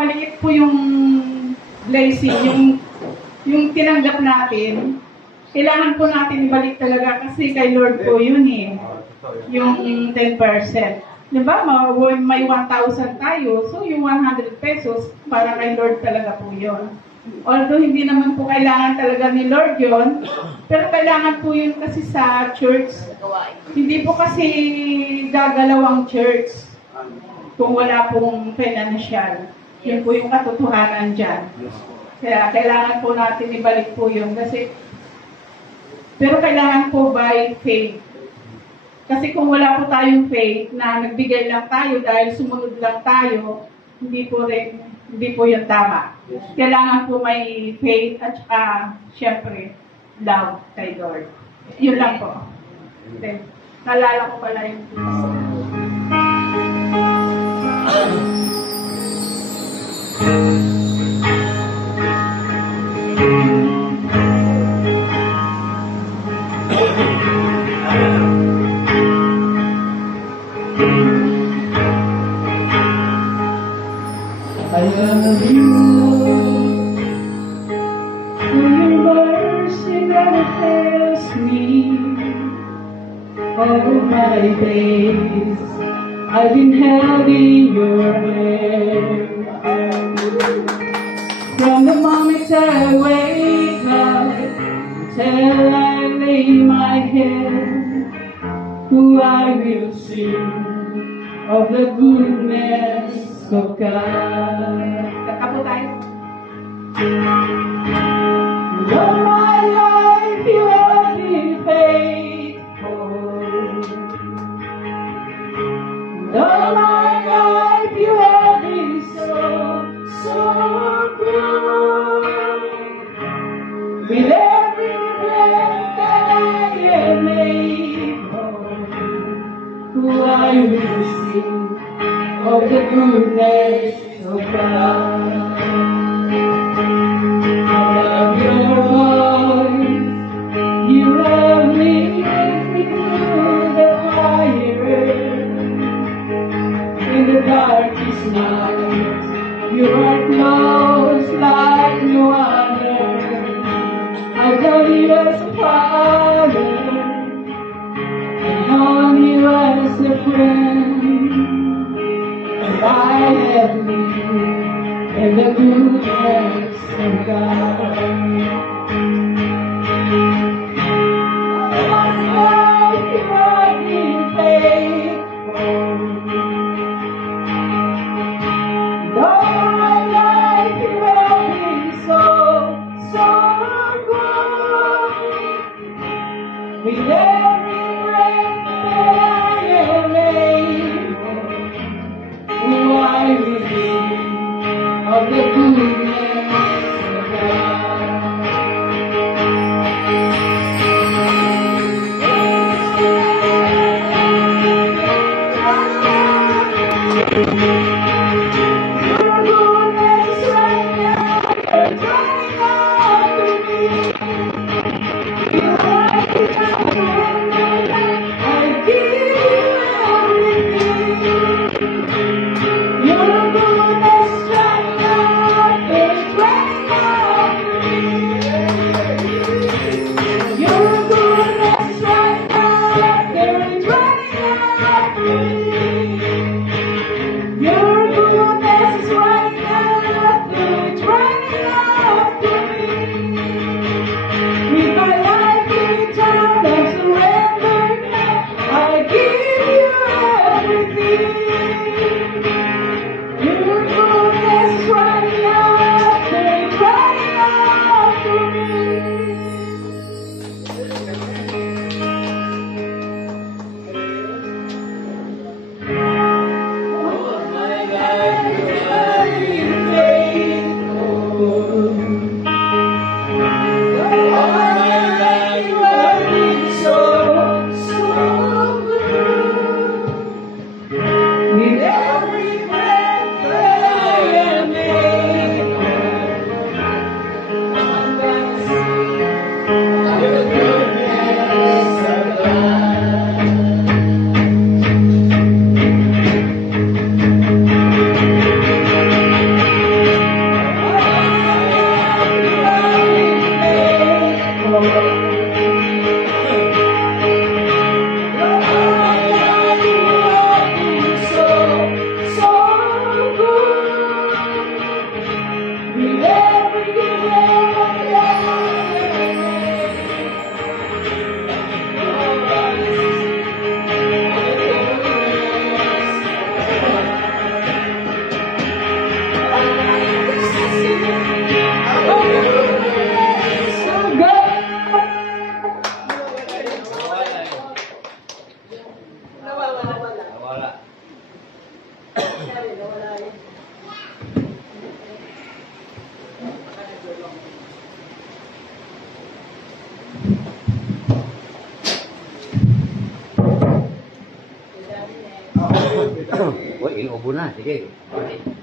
Maliit po yung blessing, yung tinanggap natin. Kailangan po natin ibalik talaga kasi kay Lord po yun eh. Yung 10%. Diba? May 1,000 tayo. So, yung 100 pesos, para kay Lord talaga po yun. Although, hindi naman po kailangan talaga ni Lord yun. Pero kailangan po yun kasi sa church. Hindi po kasi gagalaw ang church kung wala pong financial. Yun po yung katotohanan dyan. Kaya kailangan po natin ibalik po yun. Pero kailangan po by faith. Kasi kung wala po tayong faith na nagbigay lang tayo dahil sumunod lang tayo, hindi po yun tama. Kailangan po may faith at saka, syempre, love kay Lord. Yun lang po. Okay. Nalala ko pala yung I love you for your mercy never fails me. All my days I've been held in your hand. From the moment I wake up till I lay my head, I will sing of the goodness of God. Kakapo tayo. All my life you have been faithful. All my life you have been so good. With every breath that I am able, I will sing of the goodness of God. I love your voice. You have led me through the fire. In the darkest night, you are close like no other. I love you as a father, and on you as a friend. I have lived in the goodness of God. All my life you have been faithful. All my life you have been so good. With every breath that I am able, I will sing of the goodness of God. Your goodness right now is running after me. You are the I give you everything. Your goodness right now inuubo na. Sige. Okay.